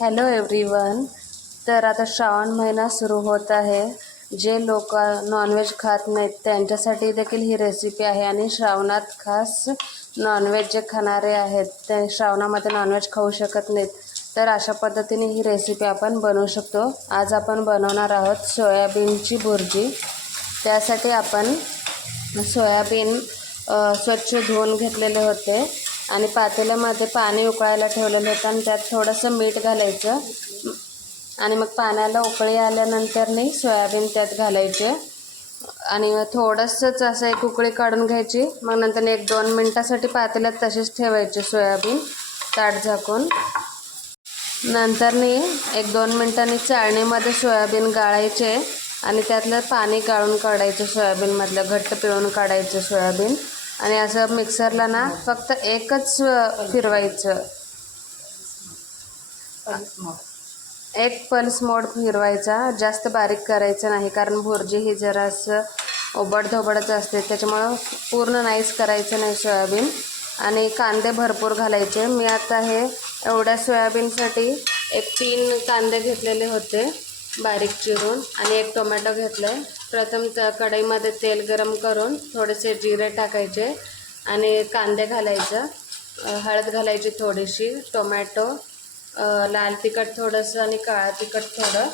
Hello everyone. तर आता श्रावण महिना सुरू होत आहे. जे लोक नॉनव्हेज खात नाहीत त्यांच्यासाठी देखील ही रेसिपी आहे. आणि श्रावणात खास नॉनव्हेज जे खाणारे आहेत ते श्रावणामध्ये नॉनव्हेज खाऊ शकत नाहीत, तर अशा पद्धतीने ही रेसिपी आपण बनवू शकतो. आज आपण बनवणार आहोत सोयाबीनची भुर्जी. त्यासाठी आपण सोयाबीन स्वच्छ धुवून घेतलेले होते आणि पातेल्यामध्ये पाणी उकळायला ठेवलेलं होतं आणि त्यात थोडंसं मीठ घालायचं आणि मग पाण्याला उकळी आल्यानंतर सोयाबीन त्यात घालायचे आणि थोडंसंच असं एक उकळी काढून घ्यायची. मग नंतर 1-2 मिनटासाठी पातेल्यात तसेच ठेवायचे सोयाबीन ताट झाकून. नंतर 1-2 मिनटांनी चाळणीमध्ये सोयाबीन गाळायचे आणि त्यातलं पाणी गाळून काढायचं. सोयाबीनमधलं घट्ट पिळून काढायचं सोयाबीन आणि असं मिक्सरला फक्त एकच फिरवायचं. एक पल्स मोड फिरवायचा, जास्त बारीक करायचं नाही, कारण भुर्जी ही जरासं ओबडधोबडच असते, त्याच्यामुळं पूर्ण नाहीच करायचं नाही सोयाबीन. आणि कांदे भरपूर घालायचे. मी आता हे एवढ्या सोयाबीनसाठी 3 कांदे घेतलेले होते बारीक चिरून आणि 1 टोमॅटो घेतलं आहे. प्रथम कढईमध्ये तेल गरम करून थोडेसे जिरे टाकायचे आणि कांदे घालायचं, हळद घालायची थोडीशी, टोमॅटो, लाल तिखट थोडंसं आणि काळा तिखट थोडं,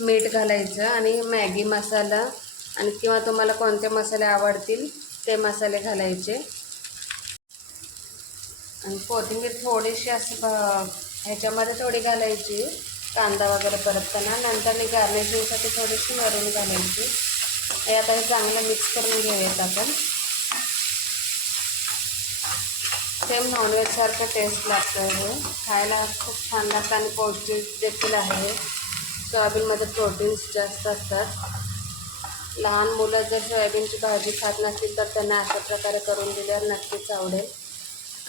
मीठ घालायचं आणि मॅगी मसाला आणि किंवा तुम्हाला कोणते मसाले आवडतील ते मसाले घालायचे. आणि कोथिंबीर थोडीशी असं ह्याच्यामध्ये थोडी घालायची कांदा वगैरे परतताना. नंतर गार्निशिंगसाठी थोडीशी वरून घालायची. हे आता हे चांगलं मिक्स करून घेऊयात आपण. सेम नॉनव्हेजसारखं टेस्ट लागतं. हे खायला खूप छान लागतं आणि पौष्टिक देखील आहे. सोयाबीनमध्ये प्रोटीन्स जास्त असतात. लहान मुलं जर सोयाबीनची भाजी खात नसतील तर त्यांना अशा प्रकारे करून दिल्यावर नक्कीच आवडेल.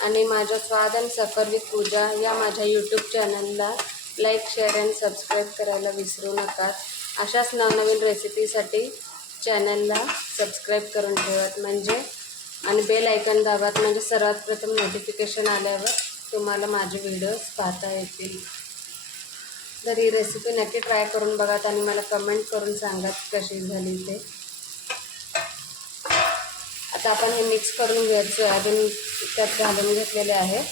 आणि माझ्या स्वाद आणि सफर विथ पूजा या माझ्या यूट्यूब चॅनलला लाईक, शेअर आणि सबस्क्राईब करायला विसरू नका. अशाच नवनवीन रेसिपीसाठी चॅनलला सबस्क्राईब करून ठेवत म्हणजे आणि बेल आयकॉन दाबात, म्हणजे सर्वात प्रथम नोटिफिकेशन आल्यावर तुम्हाला माझे व्हिडिओज पाहता येतील. तर ही रेसिपी नक्की ट्राय करून बघा आणि मला कमेंट करून सांगा कशी झाली ते. आता आपण हे मिक्स करून घेऊयात. सोयाबीन त्यात घालून घेतलेले आहे.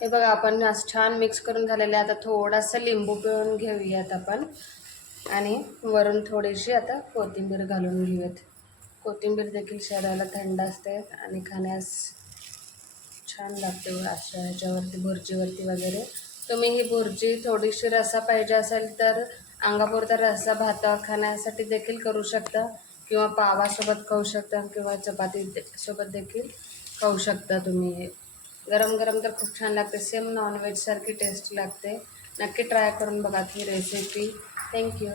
हे बघा, आपण असं छान मिक्स करून झालेलं आहे. आता थोडासा लिंबू पिळून घेऊयात आपण आणि वरून थोडीशी आता कोथिंबीर घालून घेऊयात. कोथिंबीर देखील शरीराला थंड असते आणि खाण्यास छान लागते. अशा ह्याच्यावरती भुर्जीवरती वगैरे तुम्ही ही भुर्जी थोडीशी रस्सा पाहिजे असेल तर अंगापुरता रस्सा भाता खाण्यासाठी देखील करू शकता किंवा पावासोबत खाऊ शकता किंवा चपाती सोबत देखील खाऊ शकता तुम्ही. हे गरम गरम तर खूप छान लागते. सेम नॉनव्हेजसारखी टेस्ट लागते. नक्की ट्राय करून बघा ही रेसिपी. थँक्यू.